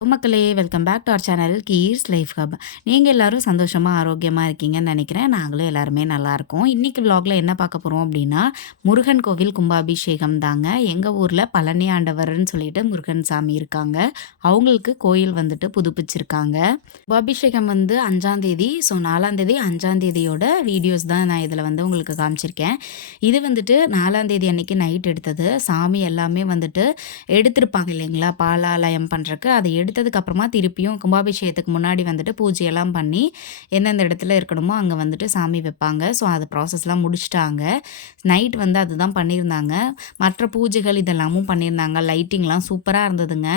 மக்களே welcome back to our channel Keer's life hub. நீங்கள் எல்லாரும் சந்தோஷமாக ஆரோக்கியமாக இருக்கீங்கன்னு நினைக்கிறேன். நாங்களும் எல்லாருமே நல்லாயிருக்கோம். இன்றைக்கி விலாகில் என்ன பார்க்க போகிறோம் அப்படின்னா, முருகன் கோவில் கும்பாபிஷேகம் தாங்க. எங்கள் ஊரில் பழனி ஆண்டவர்னு சொல்லிட்டு முருகன் சாமி இருக்காங்க. அவங்களுக்கு கோயில் வந்துட்டு புதுப்பிச்சிருக்காங்க. கும்பாபிஷேகம் வந்து 5ஆம் தேதி. ஸோ 4ஆம் தேதி 5ஆம் தேதியோட வீடியோஸ் தான் நான் இதில் வந்து உங்களுக்கு காமிச்சிருக்கேன். இது வந்துட்டு 4ஆம் தேதி அன்னைக்கு நைட் எடுத்தது. சாமி எல்லாமே வந்துட்டு எடுத்திருப்பாங்க இல்லைங்களா, பாலாலயம் பண்ணுறக்கு. அதை எடுத்ததுக்கப்புறமா திருப்பியும் கும்பாபிஷேகத்துக்கு முன்னாடி வந்துட்டு பூஜையெல்லாம் பண்ணி எந்தெந்த இடத்துல இருக்கணுமோ அங்கே வந்துட்டு சாமி வைப்பாங்க. ஸோ அது ப்ராசஸ்லாம் முடிச்சிட்டாங்க. நைட் வந்து அதுதான் பண்ணியிருந்தாங்க. மற்ற பூஜைகள் இதெல்லாமும் பண்ணியிருந்தாங்க. லைட்டிங்லாம் சூப்பராக இருந்ததுங்க.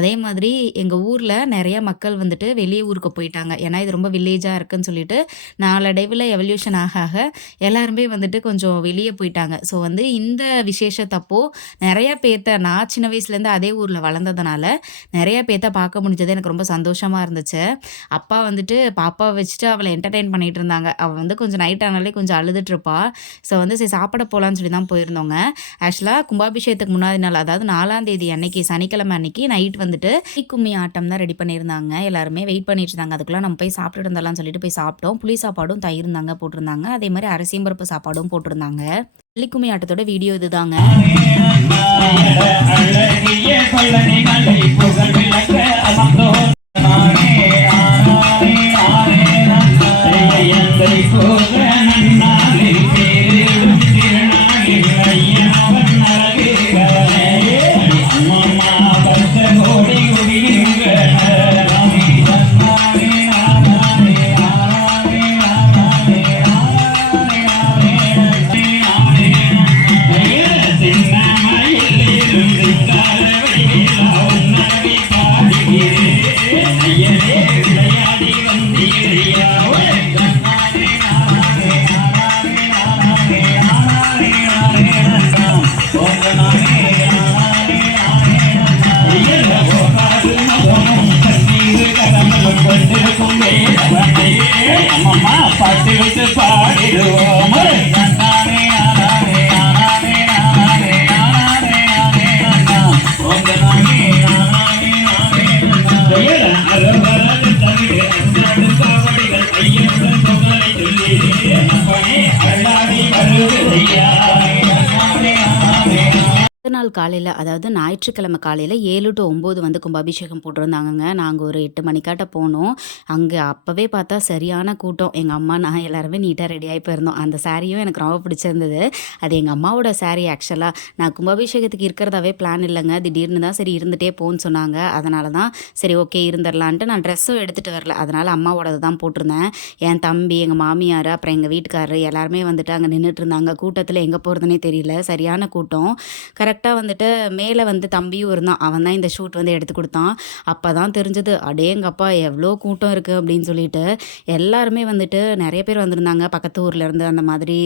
அதே மாதிரி எங்கள் ஊரில் நிறைய மக்கள் வந்துட்டு வெளியே ஊருக்கு போயிட்டாங்க. ஏன்னா இது ரொம்ப வில்லேஜாக இருக்குன்னு சொல்லிட்டு நாளடைவில் எவல்யூஷன் ஆக ஆக எல்லாருமே வந்துட்டு கொஞ்சம் வெளியே போயிட்டாங்க. ஸோ வந்து இந்த விசேஷத்தப்போ நிறைய பேர்த்த நான் சின்ன வயசுலேருந்து அதே ஊரில் வளர்ந்ததுனால நிறைய பேர்த்த பார்க்க முடிஞ்சது எனக்கு ரொம்ப சந்தோஷமாக இருந்துச்சு. அப்பா வந்துட்டு பாப்பாவை வச்சுட்டு அவளை என்டர்டெயின் பண்ணிகிட்டு இருந்தாங்க. அவள் வந்து கொஞ்சம் நைட் ஆனாலே கொஞ்சம் அழுதுட்டுருப்பா. ஸோ வந்து சரி சாப்பிட போகலான்னு சொல்லி தான் போயிருந்தோங்க. ஆக்சுவலாக கும்பாபிஷேகத்துக்கு முன்னாடி நாள், அதாவது 4ஆம் தேதி அன்னைக்கு சனிக்கிழமை அன்னைக்கு நைட் வந்துட்டு கும்மி ஆட்டம் தான் ரெடி பண்ணியிருந்தாங்க. எல்லாருமே வெயிட் பண்ணிட்டு இருந்தாங்க. அதுக்குள்ளே நம்ம போய் சாப்பிட்டுட்டு இருந்தலாம்னு சொல்லிட்டு போய் சாப்பிட்டோம். புளி சாப்பாடும் தயிர் தாங்க போட்டிருந்தாங்க. அதே மாதிரி அரிசியும் பருப்பு சாப்பாடும் போட்டிருந்தாங்க. வெள்ளிக்கும்மி ஆட்டத்தோட வீடியோ இதுதாங்க. நாள் காலையில், அதாவது ஞாயிற்றுக்கிழமை காலையில் 7 to 9 வந்து கும்பாபிஷேகம் போட்டிருந்தாங்கங்க. நாங்கள் ஒரு 8 மணிக்காட்ட போனோம். அங்கே அப்போவே பார்த்தா சரியான கூட்டம். எங்கள் அம்மா நான் எல்லாருமே நீட்டாக ரெடியாகி போயிருந்தோம். அந்த சாரியும் எனக்கு ரொம்ப பிடிச்சிருந்தது. அது எங்கள் அம்மாவோட சாரி. ஆக்சுவலாக நான் கும்பாபிஷேகத்துக்கு இருக்கிறதாவே பிளான் இல்லைங்க. திடீர்னு தான் சரி இருந்துகிட்டே போன்னு சொன்னாங்க. அதனால தான் சரி ஓகே இருந்துடலான்ட்டு நான் ட்ரெஸ்ஸும் எடுத்துகிட்டு வரல. அதனால் அம்மாவோடது தான் போட்டிருந்தேன். என் தம்பி, எங்கள் மாமியார், அப்புறம் எங்கள் வீட்டுக்காரரு எல்லாருமே வந்துட்டு அங்கே நின்றுட்டு இருந்தாங்க. கூட்டத்தில் எங்கே போகிறதுனே தெரியல. சரியான கூட்டம். கரெக்டாக வந்துட்டு மேலே வந்து தம்பியும் இருந்தான். அவன் தான் இந்த ஷூட் வந்து எடுத்து கொடுத்தான். அப்போ தான் தெரிஞ்சது, அடேங்கப்பா எவ்வளோ கூட்டம் இருக்குது அப்படின்னு சொல்லிட்டு. எல்லாருமே வந்துட்டு நிறைய பேர் வந்திருந்தாங்க. பக்கத்து ஊர்லேருந்து, அந்த மாதிரி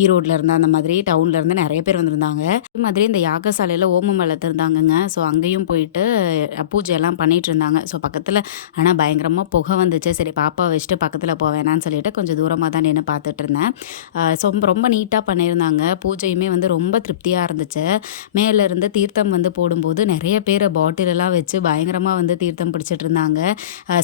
ஈரோட்லேருந்து, அந்த மாதிரி டவுன்லேருந்து நிறைய பேர் வந்திருந்தாங்க. அதே மாதிரி இந்த யாகசாலையில் ஓமம் வளர்த்துருந்தாங்கங்க. ஸோ அங்கேயும் போயிட்டு பூஜையெல்லாம் பண்ணிகிட்டு இருந்தாங்க. ஸோ பக்கத்தில் ஆனால் பயங்கரமாக புகை வந்துச்சு. சரி பாப்பா வச்சுட்டு பக்கத்தில் போவேனான்னு சொல்லிட்டு கொஞ்சம் தூரமாக தான் நின்று பார்த்துட்டு இருந்தேன். ஸோ ரொம்ப நீட்டாக பண்ணியிருந்தாங்க. பூஜையுமே வந்து ரொம்ப திருப்தியாக இருந்துச்சு. மேலேருந்து தீர்த்தம் வந்து போடும்போது நிறைய பேர் பாட்டிலெல்லாம் வச்சு பயங்கரமாக வந்து தீர்த்தம் பிடிச்சிட்டு இருந்தாங்க.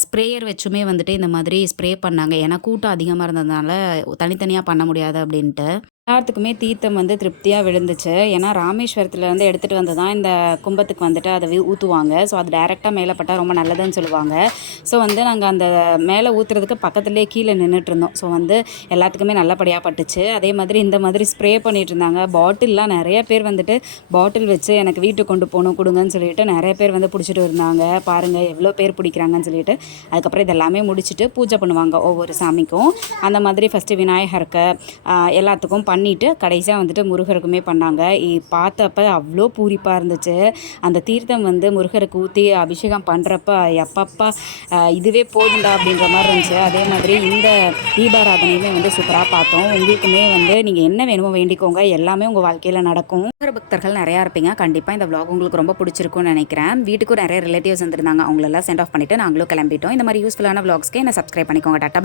ஸ்ப்ரேயர் வச்சுமே வந்துட்டு இந்த மாதிரி ஸ்ப்ரே பண்ணாங்க. ஏன்னா கூட்டம் அதிகமாக இருந்ததுனால தனித்தனியாக பண்ண முடியாது அப்படின்ட்டு. எல்லாத்துக்குமே தீர்த்தம் வந்து திருப்தியாக விழுந்துச்சு. ஏன்னா ராமேஸ்வரத்துலேருந்து எடுத்துகிட்டு வந்து தான் இந்த கும்பத்துக்கு வந்துட்டு அதை ஊற்றுவாங்க. ஸோ அது டைரெக்டாக மேலே பட்டால் ரொம்ப நல்லதுன்னு சொல்லுவாங்க. ஸோ வந்து நாங்கள் அந்த மேலே ஊற்றுறதுக்கு பக்கத்துலேயே கீழே நின்றுட்டு இருந்தோம். ஸோ வந்து எல்லாத்துக்குமே நல்லபடியாக பட்டுச்சு. அதே மாதிரி இந்த மாதிரி ஸ்ப்ரே பண்ணிகிட்டு இருந்தாங்க. பாட்டில்லாம் நிறைய பேர் வந்துட்டு பாட்டில் வச்சு எனக்கு வீட்டுக்கு கொண்டு போகணும் கொடுங்கன்னு சொல்லிட்டு நிறைய பேர் வந்து பிடிச்சிட்டு இருந்தாங்க. பாருங்கள் எவ்வளோ பேர் பிடிக்கிறாங்கன்னு சொல்லிட்டு. அதுக்கப்புறம் இதெல்லாமே முடிச்சுட்டு பூஜை பண்ணுவாங்க ஒவ்வொரு சாமிக்கும். அந்த மாதிரி ஃபஸ்ட்டு விநாயகருக்கு எல்லாத்துக்கும் பண்ணிவிட்டு கடைசியாக வந்துட்டு முருகருக்குமே பண்ணாங்க. பார்த்தப்ப அவ்வளோ பூரிப்பாக இருந்துச்சு. அந்த தீர்த்தம் வந்து முருகருக்கு ஊற்றி அபிஷேகம் பண்ணுறப்ப எப்பப்பா இதுவே போதுண்டா அப்படின்ற மாதிரி இருந்துச்சு. அதே மாதிரி இந்த தீபாராதனையுமே வந்து சூப்பராக பார்த்தோம். உங்களுக்குமே வந்து நீங்கள் என்ன வேணுமோ வேண்டிக்கோங்க, எல்லாமே உங்கள் வாழ்க்கையில் நடக்கும். முருகர் பக்தர்கள் நிறையா இருப்பீங்க. கண்டிப்பாக இந்த vlog உங்களுக்கு ரொம்ப பிடிச்சிருக்கும்னு நினைக்கிறேன். வீட்டுக்கும் நிறைய ரிலேட்டிவ்ஸ் வந்துருந்தாங்க. அவங்களெல்லாம் சென்ட் ஆஃப் பண்ணிவிட்டு நாங்களும் கிளம்பிட்டோம். இந்த மாதிரி யூஸ்ஃபுல்லான vlogsக்கு என்ன சப்ஸ்கிரைப் பண்ணிக்கோங்க. Tata by.